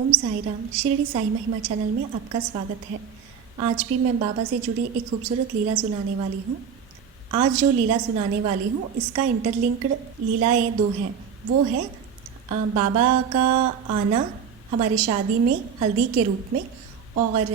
ओम साई राम। शिरडी साई महिमा चैनल में आपका स्वागत है। आज भी मैं बाबा से जुड़ी एक खूबसूरत लीला सुनाने वाली हूँ। आज जो लीला सुनाने वाली हूँ इसका इंटरलिंक्ड लीलाएँ दो हैं। वो है बाबा का आना हमारी शादी में हल्दी के रूप में और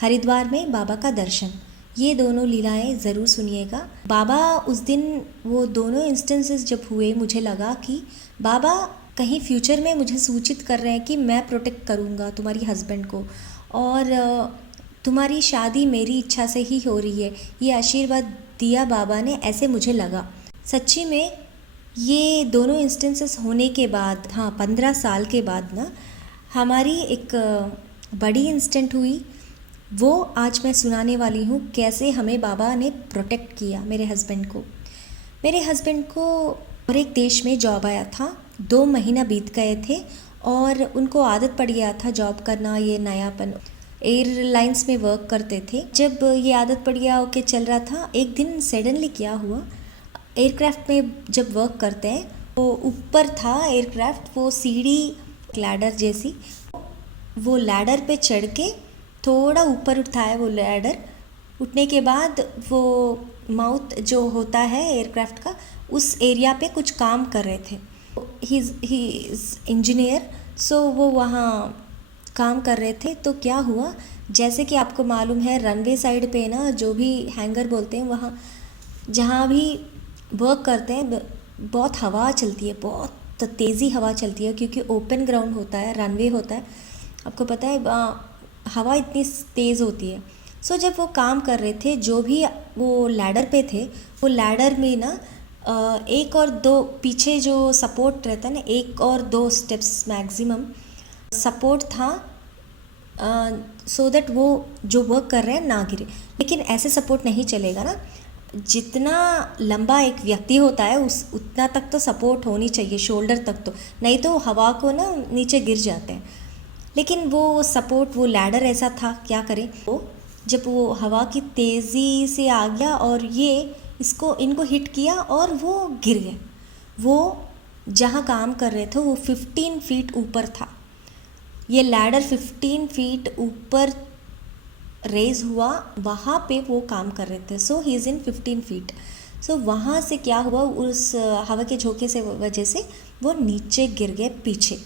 हरिद्वार में बाबा का दर्शन। ये दोनों लीलाएँ ज़रूर सुनिएगा। बाबा उस दिन वो दोनों इंस्टेंसेस जब हुए मुझे लगा कि बाबा कहीं फ्यूचर में मुझे सूचित कर रहे हैं कि मैं प्रोटेक्ट करूँगा तुम्हारी हस्बैंड को और तुम्हारी शादी मेरी इच्छा से ही हो रही है। ये आशीर्वाद दिया बाबा ने, ऐसे मुझे लगा। सच्ची में ये दोनों इंस्टेंसेस होने के बाद 15 साल के बाद ना हमारी एक बड़ी इंस्टेंट हुई। वो आज मैं सुनाने वाली हूँ कैसे हमें बाबा ने प्रोटेक्ट किया मेरे हस्बैंड को। मेरे हस्बैंड को और एक देश में जॉब आया था। 2 महीना बीत गए थे और उनको आदत पड़ गया था जॉब करना, ये नयापन। एयरलाइंस में वर्क करते थे। जब ये आदत पड़ गया ओके चल रहा था, एक दिन सडनली क्या हुआ, एयरक्राफ्ट में जब वर्क करते हैं वो ऊपर था एयरक्राफ्ट, वो सीढ़ी लैडर जैसी, वो लैडर पे चढ़ के थोड़ा ऊपर उठता है। वो लैडर उठने के बाद वो माउथ जो होता है एयरक्राफ्ट का, उस एरिया पे कुछ काम कर रहे थे। ही इज़ इंजीनियर, सो वो वहाँ काम कर रहे थे। तो क्या हुआ, जैसे कि आपको मालूम है रनवे साइड पे ना जो भी हैंगर बोलते हैं, वहाँ जहाँ भी वर्क करते हैं बहुत हवा चलती है, बहुत तेज़ी हवा चलती है क्योंकि ओपन ग्राउंड होता है, रनवे होता है। आपको पता है हवा इतनी तेज़ होती है। सो जब वो काम कर रहे थे, जो भी वो लैडर पे थे, वो लैडर में ना एक और दो पीछे जो सपोर्ट रहता है ना, 1 और 2 स्टेप्स मैक्सिमम सपोर्ट था, सो दैट वो जो वर्क कर रहे हैं ना गिरे। लेकिन ऐसे सपोर्ट नहीं चलेगा ना, जितना लंबा एक व्यक्ति होता है उतना तक तो सपोर्ट होनी चाहिए, शोल्डर तक तो, नहीं तो हवा को ना नीचे गिर जाते हैं। लेकिन वो सपोर्ट, वो लैडर ऐसा था, क्या करें। वो जब वो हवा की तेज़ी से आ गया और ये इनको हिट किया और वो गिर गए। वो जहाँ काम कर रहे थे वो 15 फीट ऊपर था। ये लैडर 15 फीट ऊपर रेज हुआ, वहाँ पे वो काम कर रहे थे। सो ही इज़ इन 15 फीट। सो वहाँ से क्या हुआ, उस हवा के झोंके से वजह से वो नीचे गिर गए, पीछे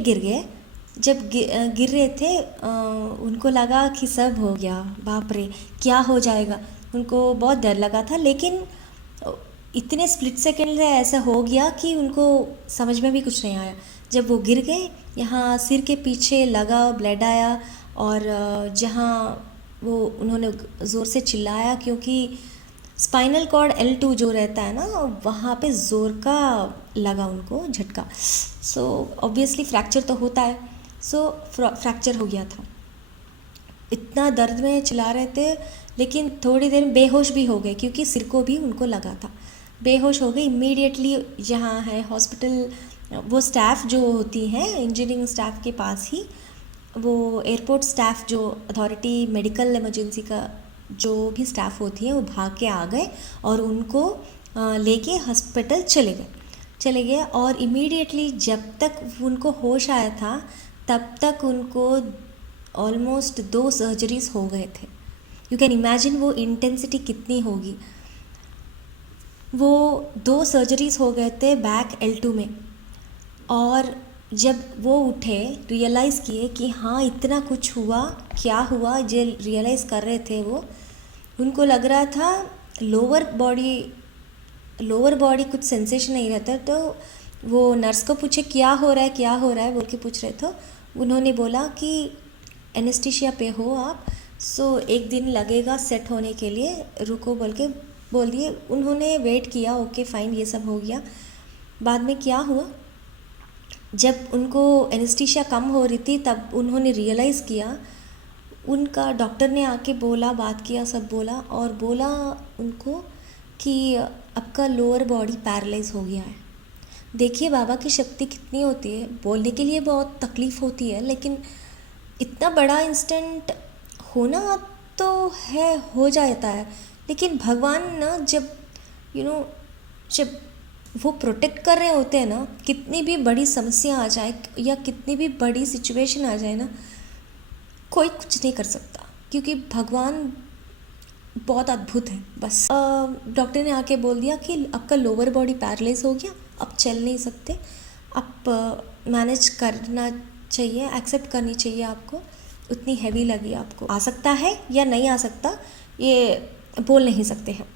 गिर गए। जब गिर रहे थे उनको लगा कि सब हो गया, बाप रे क्या हो जाएगा। उनको बहुत डर लगा था, लेकिन इतने स्प्लिट सेकेंड में ऐसा हो गया कि उनको समझ में भी कुछ नहीं आया। जब वो गिर गए, यहाँ सिर के पीछे लगा, ब्लड आया और जहाँ वो उन्होंने ज़ोर से चिल्लाया क्योंकि स्पाइनल कॉर्ड L2 जो रहता है ना, वहाँ पे ज़ोर का लगा उनको झटका। सो ऑब्वियसली फ्रैक्चर तो होता है। सो फ्रैक्चर हो गया था। इतना दर्द में चिल्ला रहे थे, लेकिन थोड़ी देर में बेहोश भी हो गए क्योंकि सिर को भी उनको लगा था। बेहोश हो गए इमीडिएटली। जहाँ है हॉस्पिटल, वो स्टाफ जो होती हैं इंजीनियरिंग स्टाफ के पास ही, वो एयरपोर्ट स्टाफ जो अथॉरिटी मेडिकल इमरजेंसी का जो भी स्टाफ होती है, वो भाग के आ गए और उनको लेके हॉस्पिटल चले गए। और इमीडिएटली जब तक उनको होश आया था तब तक उनको ऑलमोस्ट 2 सर्जरीज हो गए थे। यू कैन इमेजिन वो इंटेंसिटी कितनी होगी। वो 2 सर्जरीज हो गए थे बैक L2 में। और जब वो उठे, रियलाइज़ किए कि हाँ इतना कुछ हुआ, क्या हुआ, जो रियलाइज़ कर रहे थे वो, उनको लग रहा था लोअर बॉडी कुछ सेंसेशन नहीं रहता। तो वो नर्स को पूछे क्या हो रहा है बोल के पूछ रहे थे। उन्होंने बोला कि एनेस्थीसिया पे हो आप, सो 1 दिन लगेगा सेट होने के लिए, रुको बोल दिए। उन्होंने वेट किया, ओके फाइन, ये सब हो गया। बाद में क्या हुआ, जब उनको एनेस्थीसिया कम हो रही थी तब उन्होंने रियलाइज़ किया। उनका डॉक्टर ने आके बोला, बात किया, सब बोला और बोला उनको कि आपका लोअर बॉडी पैरालाइज हो गया है। देखिए बाबा की शक्ति कितनी होती है। बोलने के लिए बहुत तकलीफ़ होती है, लेकिन इतना बड़ा इंस्टेंट होना तो है, हो जाता है। लेकिन भगवान ना जब जब वो प्रोटेक्ट कर रहे होते हैं ना, कितनी भी बड़ी समस्या आ जाए या कितनी भी बड़ी सिचुएशन आ जाए ना, कोई कुछ नहीं कर सकता, क्योंकि भगवान बहुत अद्भुत है। बस डॉक्टर ने आके बोल दिया कि आपका लोअर बॉडी पैरालाइज हो गया, आप चल नहीं सकते, आप मैनेज करना चाहिए, एक्सेप्ट करनी चाहिए आपको, उतनी हैवी लगी आपको, आ सकता है या नहीं आ सकता ये बोल नहीं सकते हैं।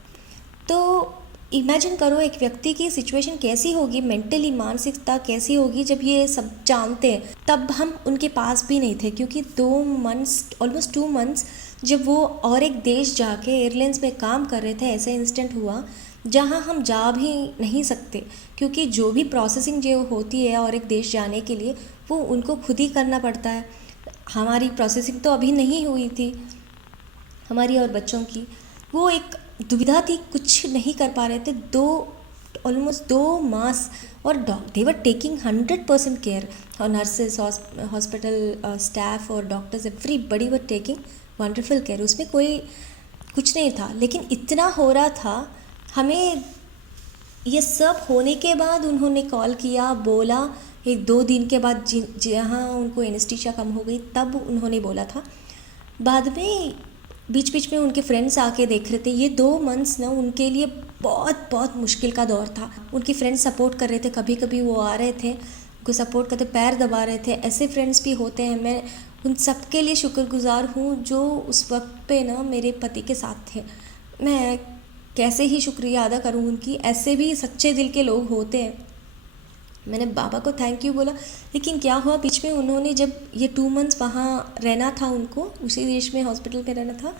तो इमेजिन करो एक व्यक्ति की सिचुएशन कैसी होगी, मेंटली मानसिकता कैसी होगी जब ये सब जानते हैं। तब हम उनके पास भी नहीं थे, क्योंकि 2 मंथ्स, ऑलमोस्ट 2 मंथ्स जब वो और एक देश जाके एयरलाइंस में काम कर रहे थे, ऐसा इंसिडेंट हुआ जहां हम जा भी नहीं सकते, क्योंकि जो भी प्रोसेसिंग जो होती है और एक देश जाने के लिए वो उनको खुद ही करना पड़ता है। हमारी प्रोसेसिंग तो अभी नहीं हुई थी, हमारी और बच्चों की। वो एक दुविधा थी, कुछ नहीं कर पा रहे थे, ऑलमोस्ट 2 मास, और दे वर टेकिंग 100% केयर, और नर्सेस, हॉस्पिटल स्टाफ और doctors, everybody were taking wonderful care, उसमें कोई कुछ नहीं था। लेकिन इतना हो रहा था हमें, ये सब होने के बाद उन्होंने कॉल किया, बोला 1-2 दिन के बाद, जहाँ उनको एनेस्थीसिया कम हो गई तब उन्होंने बोला था। बाद में बीच बीच में उनके फ्रेंड्स आके देख रहे थे। ये 2 मंथ्स ना उनके लिए बहुत बहुत मुश्किल का दौर था। उनके फ्रेंड्स सपोर्ट कर रहे थे, कभी कभी वो आ रहे थे, उनको सपोर्ट करते, पैर दबा रहे थे। ऐसे फ्रेंड्स भी होते हैं। मैं उन सब के लिए शुक्रगुजार हूँ जो उस वक्त पे ना मेरे पति के साथ थे। मैं कैसे ही शुक्रिया अदा करूँ उनकी, ऐसे भी सच्चे दिल के लोग होते हैं। मैंने बाबा को थैंक यू बोला। लेकिन क्या हुआ बीच में, उन्होंने जब ये 2 मंथ्स वहाँ रहना था, उनको उसी देश में हॉस्पिटल में रहना था,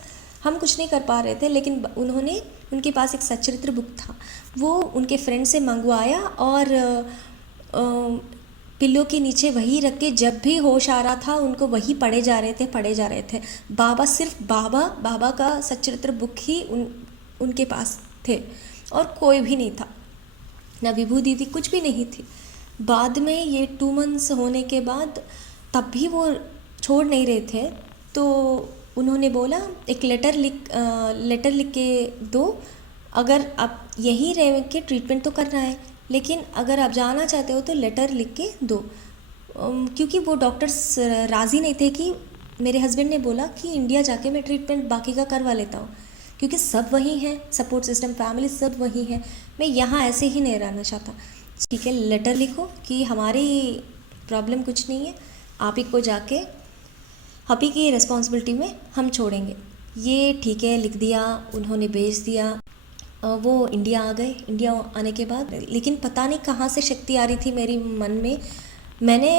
हम कुछ नहीं कर पा रहे थे। लेकिन उन्होंने, उनके पास एक सच्चरित्र बुक था, वो उनके फ्रेंड से मंगवाया और पिल्लों के नीचे वही रख के जब भी होश आ रहा था उनको वही पढ़े जा रहे थे। बाबा, सिर्फ बाबा का सच्चरित्र बुक ही उनके पास थे, और कोई भी नहीं था, ना विभू दीदी, कुछ भी नहीं थी। बाद में ये 2 मंथ्स होने के बाद तब भी वो छोड़ नहीं रहे थे, तो उन्होंने बोला एक लेटर लिख के दो, अगर आप यहीं रह के ट्रीटमेंट तो करना है, लेकिन अगर आप जाना चाहते हो तो लेटर लिख के दो। क्योंकि वो डॉक्टर्स राज़ी नहीं थे कि, मेरे हस्बैंड ने बोला कि इंडिया जाके मैं ट्रीटमेंट बाकी का करवा लेता हूँ, क्योंकि सब वहीं हैं, सपोर्ट सिस्टम, फैमिली सब वहीं है, मैं यहाँ ऐसे ही नहीं रहना चाहता। ठीक है, लेटर लिखो कि हमारी प्रॉब्लम कुछ नहीं है, आप ही को जाके आप ही की रिस्पॉन्सिबिलिटी में हम छोड़ेंगे। ये ठीक है, लिख दिया, उन्होंने भेज दिया। वो इंडिया आ गए। इंडिया आने के बाद लेकिन पता नहीं कहाँ से शक्ति आ रही थी मेरी मन में, मैंने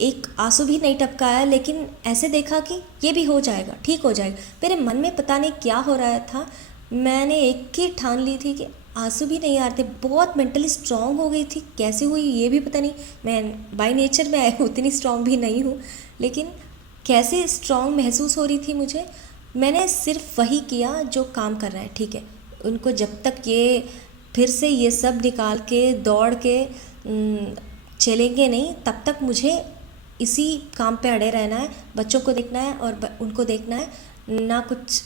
एक आंसू भी नहीं टपकाया, लेकिन ऐसे देखा कि ये भी हो जाएगा, ठीक हो जाएगा। मेरे मन में पता नहीं क्या हो रहा था, मैंने एक ही ठान ली थी कि आंसू भी नहीं आ रहे थे, बहुत मेंटली स्ट्रांग हो गई थी। कैसे हुई ये भी पता नहीं, मैं बाय नेचर में उतनी स्ट्रांग भी नहीं हूँ, लेकिन कैसे स्ट्रांग महसूस हो रही थी मुझे। मैंने सिर्फ वही किया जो काम कर रहा है, ठीक है, उनको जब तक ये फिर से ये सब निकाल के दौड़ के चलेंगे नहीं, तब तक मुझे इसी काम पे अड़े रहना है, बच्चों को देखना है और उनको देखना है, ना कुछ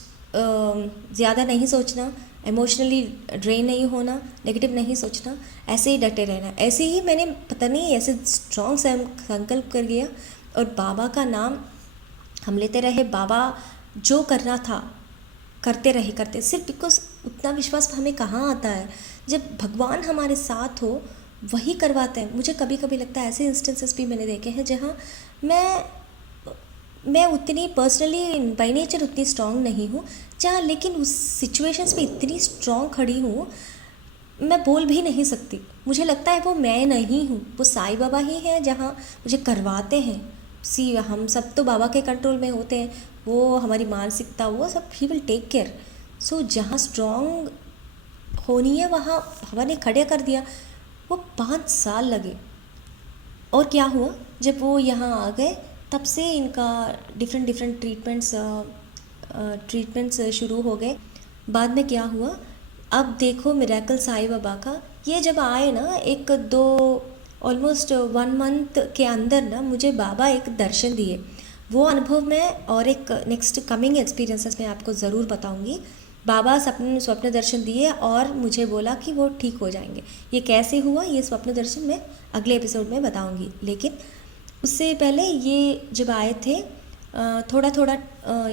ज़्यादा नहीं सोचना, इमोशनली ड्रेन नहीं होना, नेगेटिव नहीं सोचना, ऐसे ही डटे रहना। ऐसे ही मैंने पता नहीं ऐसे स्ट्रॉन्ग संकल्प कर लिया, और बाबा का नाम हम लेते रहे। बाबा जो करना था करते रहे, सिर्फ बिकॉज उतना विश्वास हमें कहाँ आता है, जब भगवान हमारे साथ हो वही करवाते हैं। मुझे कभी कभी लगता है, ऐसे इंस्टेंसेस भी मैंने देखे हैं जहाँ मैं उतनी पर्सनली बाय नेचर उतनी स्ट्रांग नहीं हूँ, जहाँ लेकिन उस सिचुएशंस में इतनी स्ट्रांग खड़ी हूँ, मैं बोल भी नहीं सकती। मुझे लगता है वो मैं नहीं हूँ, वो साईं बाबा ही हैं जहाँ मुझे करवाते हैं। हम सब तो बाबा के कंट्रोल में होते हैं, वो हमारी मानसिकता, वो सब ही विल टेक केयर। सो जहाँ स्ट्रांग होनी है वहाँ बाबा ने खड़े कर दिया। वो 5 साल लगे, और क्या हुआ जब वो यहाँ आ गए, तब से इनका डिफरेंट ट्रीटमेंट्स शुरू हो गए। बाद में क्या हुआ, अब देखो मिरेकल साईं बाबा का। ये जब आए ना, 1-2 ऑलमोस्ट 1 मंथ के अंदर ना, मुझे बाबा एक दर्शन दिए। वो अनुभव मैं और एक नेक्स्ट कमिंग एक्सपीरियंसेस में आपको ज़रूर बताऊंगी। बाबा स्वप्न दर्शन दिए और मुझे बोला कि वो ठीक हो जाएंगे। ये कैसे हुआ, ये स्वप्न दर्शन मैं अगले एपिसोड में बताऊंगी। लेकिन उससे पहले ये जब आए थे थोड़ा थोड़ा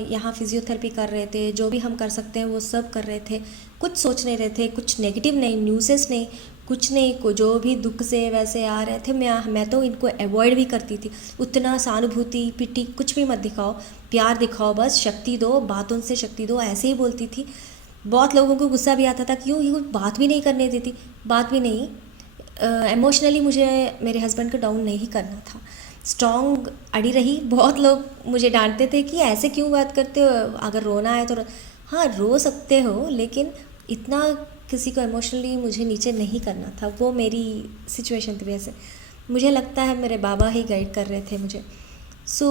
यहाँ फिजियोथेरेपी कर रहे थे, जो भी हम कर सकते हैं वो सब कर रहे थे। कुछ सोच नहीं रहे थे, कुछ नेगेटिव नहीं, न्यूज़ेस नहीं, कुछ नहीं को जो भी दुख से वैसे आ रहे थे मैं तो इनको अवॉइड भी करती थी। उतना सहानुभूति पिटी कुछ भी मत दिखाओ, प्यार दिखाओ, बस शक्ति दो, बातों से शक्ति दो, ऐसे ही बोलती थी। बहुत लोगों को गुस्सा भी आता था, क्यों ये बात भी नहीं करने देती, बात भी नहीं। इमोशनली मुझे मेरे हस्बैंड को डाउन नहीं करना था, स्ट्रॉन्ग अड़ी रही। बहुत लोग मुझे डांटते थे कि ऐसे क्यों बात करते हो, अगर रोना है तो हाँ रो सकते हो, लेकिन इतना किसी को इमोशनली मुझे नीचे नहीं करना था। वो मेरी सिचुएशन थी। वैसे मुझे लगता है मेरे बाबा ही गाइड कर रहे थे मुझे। सो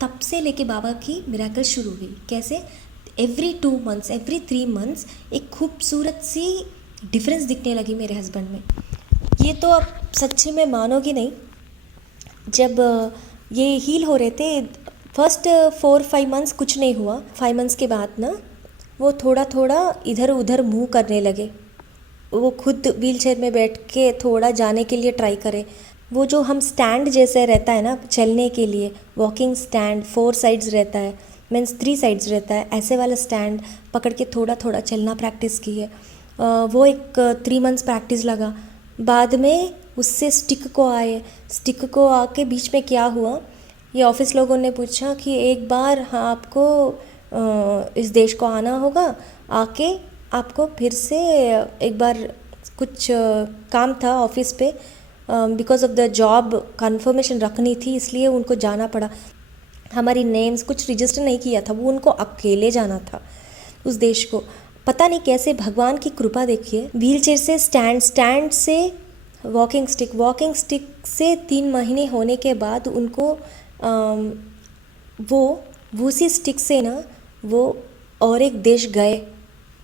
तब से लेके बाबा की मिरेकल शुरू हुई। कैसे? एवरी 2 मंथ्स, एवरी 3 मंथ्स एक खूबसूरत सी डिफरेंस दिखने लगी मेरे हस्बैंड में। ये तो आप सच्ची में मानोगे नहीं। जब ये हील हो रहे थे, फर्स्ट 4-5 मंथ्स कुछ नहीं हुआ। 5 मंथ्स के बाद ना वो थोड़ा थोड़ा इधर उधर मूव करने लगे। वो खुद व्हील चेयर में बैठ के थोड़ा जाने के लिए ट्राई करें। वो जो हम स्टैंड जैसे रहता है ना चलने के लिए, वॉकिंग स्टैंड 4 साइड्स रहता है, मीन्स 3 साइड्स रहता है, ऐसे वाला स्टैंड पकड़ के थोड़ा थोड़ा चलना प्रैक्टिस की है। वो एक 3 मंथ्स प्रैक्टिस लगा। बाद में उससे स्टिक को आके बीच में क्या हुआ, ये ऑफिस लोगों ने पूछा कि एक बार हाँ आपको इस देश को आना होगा, आके आपको फिर से एक बार कुछ काम था ऑफिस पे, because of the job confirmation रखनी थी, इसलिए उनको जाना पड़ा। हमारी नेम्स कुछ रजिस्टर नहीं किया था, वो उनको अकेले जाना था उस देश को। पता नहीं कैसे भगवान की कृपा देखिए। व्हील चेयर से स्टैंड से वॉकिंग स्टिक से 3 महीने होने के बाद उनको वो उसी स्टिक से ना वो और एक देश गए,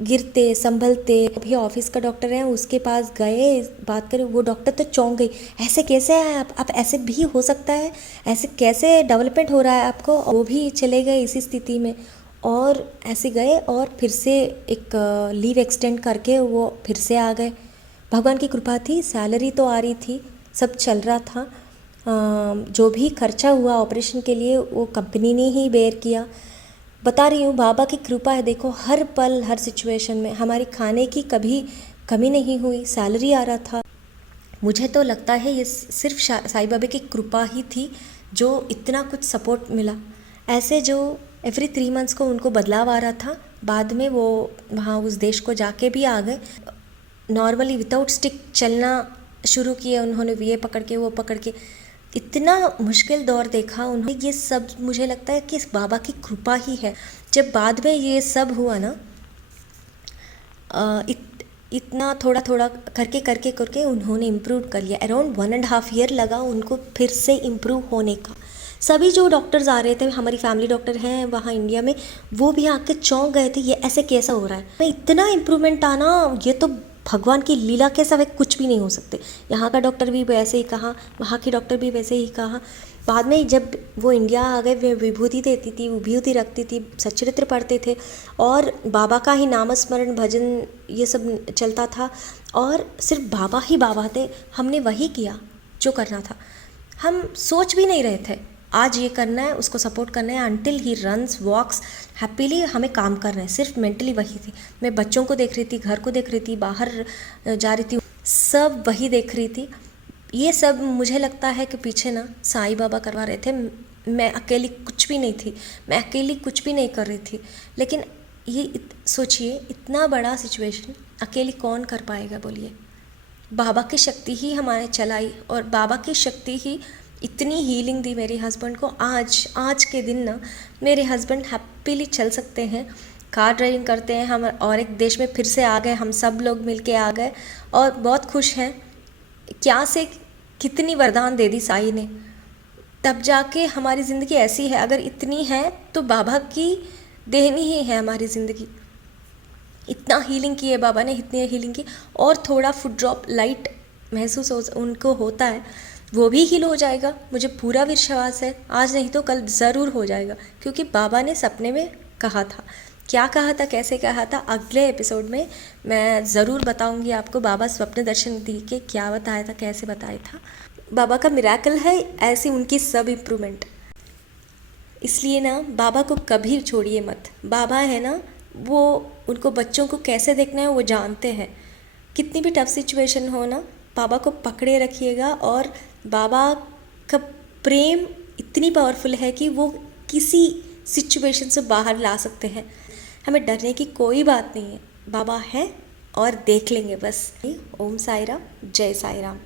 गिरते संभलते। अभी ऑफिस का डॉक्टर है, उसके पास गए बात करें, वो डॉक्टर तो चौंक गई, ऐसे कैसे है आप ऐसे भी हो सकता है, ऐसे कैसे डेवलपमेंट हो रहा है आपको। वो भी चले गए इसी स्थिति में, और ऐसे गए और फिर से एक लीव एक्सटेंड करके वो फिर से आ गए। भगवान की कृपा थी, सैलरी तो आ रही थी, सब चल रहा था। जो भी खर्चा हुआ ऑपरेशन के लिए वो कंपनी ने ही बेयर किया। बता रही हूँ बाबा की कृपा है। देखो हर पल हर सिचुएशन में हमारी खाने की कभी कमी नहीं हुई, सैलरी आ रहा था। मुझे तो लगता है ये सिर्फ साईं बाबा की कृपा ही थी जो इतना कुछ सपोर्ट मिला। ऐसे जो एवरी 3 मंथ्स को उनको बदलाव आ रहा था, बाद में वो वहाँ उस देश को जाके भी आ गए। नॉर्मली विदाउट स्टिक चलना शुरू किए उन्होंने, ये पकड़ के वो पकड़ के। इतना मुश्किल दौर देखा उन्होंने। ये सब मुझे लगता है कि इस बाबा की कृपा ही है। जब बाद में ये सब हुआ ना, इतना थोड़ा थोड़ा करके उन्होंने इम्प्रूव कर लिया। अराउंड 1.5 ईयर लगा उनको फिर से इम्प्रूव होने का। सभी जो डॉक्टर्स आ रहे थे, हमारी फैमिली डॉक्टर हैं वहाँ इंडिया में, वो भी आके चौंक गए थे, ये ऐसे कैसा हो रहा है। मैं इतना इम्प्रूवमेंट आना, ये तो भगवान की लीला के सिवा कुछ भी नहीं हो सकते। यहाँ का डॉक्टर भी वैसे ही कहा, वहाँ की डॉक्टर भी वैसे ही कहा। बाद में जब वो इंडिया आ गए, वे विभूति देती थी, विभूति रखती थी, सच्चरित्र पढ़ते थे और बाबा का ही नामस्मरण भजन ये सब चलता था, और सिर्फ बाबा ही बाबा थे। हमने वही किया जो करना था। हम सोच भी नहीं रहे थे आज ये करना है, उसको सपोर्ट करना है। Until he runs walks happily हमें काम करना है, सिर्फ मेंटली वही थी। मैं बच्चों को देख रही थी, घर को देख रही थी, बाहर जा रही थी, सब वही देख रही थी। ये सब मुझे लगता है कि पीछे ना साईं बाबा करवा रहे थे। मैं अकेली कुछ भी नहीं थी, मैं अकेली कुछ भी नहीं कर रही थी। लेकिन ये सोचिए, इतना बड़ा सिचुएशन अकेली कौन कर पाएगा बोलिए। बाबा की शक्ति ही हमारे चलाई, और बाबा की शक्ति ही इतनी हीलिंग दी मेरे हस्बैंड को। आज के दिन ना मेरे हस्बैंड हैप्पीली चल सकते हैं, कार ड्राइविंग करते हैं। हम और एक देश में फिर से आ गए, हम सब लोग मिलके आ गए और बहुत खुश हैं। क्या से कितनी वरदान दे दी साईं ने, तब जाके हमारी ज़िंदगी ऐसी है। अगर इतनी है तो बाबा की देनी ही है हमारी ज़िंदगी। इतना हीलिंग की है बाबा ने, इतनी हीलिंग की। और थोड़ा फुट ड्रॉप लाइट महसूस उनको होता है, वो भी हील हो जाएगा, मुझे पूरा विश्वास है। आज नहीं तो कल ज़रूर हो जाएगा, क्योंकि बाबा ने सपने में कहा था क्या कहा था, कैसे कहा था, अगले एपिसोड में मैं ज़रूर बताऊंगी आपको। बाबा स्वप्न दर्शन दी के क्या बताया था, कैसे बताया था। बाबा का मिराकल है, ऐसी उनकी सब इम्प्रूवमेंट। इसलिए ना बाबा को कभी छोड़िए मत। बाबा है ना, वो उनको बच्चों को कैसे देखना है वो जानते हैं। कितनी भी टफ सिचुएशन हो ना, बाबा को पकड़े रखिएगा। और बाबा का प्रेम इतनी पावरफुल है कि वो किसी सिचुएशन से बाहर ला सकते हैं। हमें डरने की कोई बात नहीं है, बाबा है और देख लेंगे बस। ओम साई राम, जय साई राम।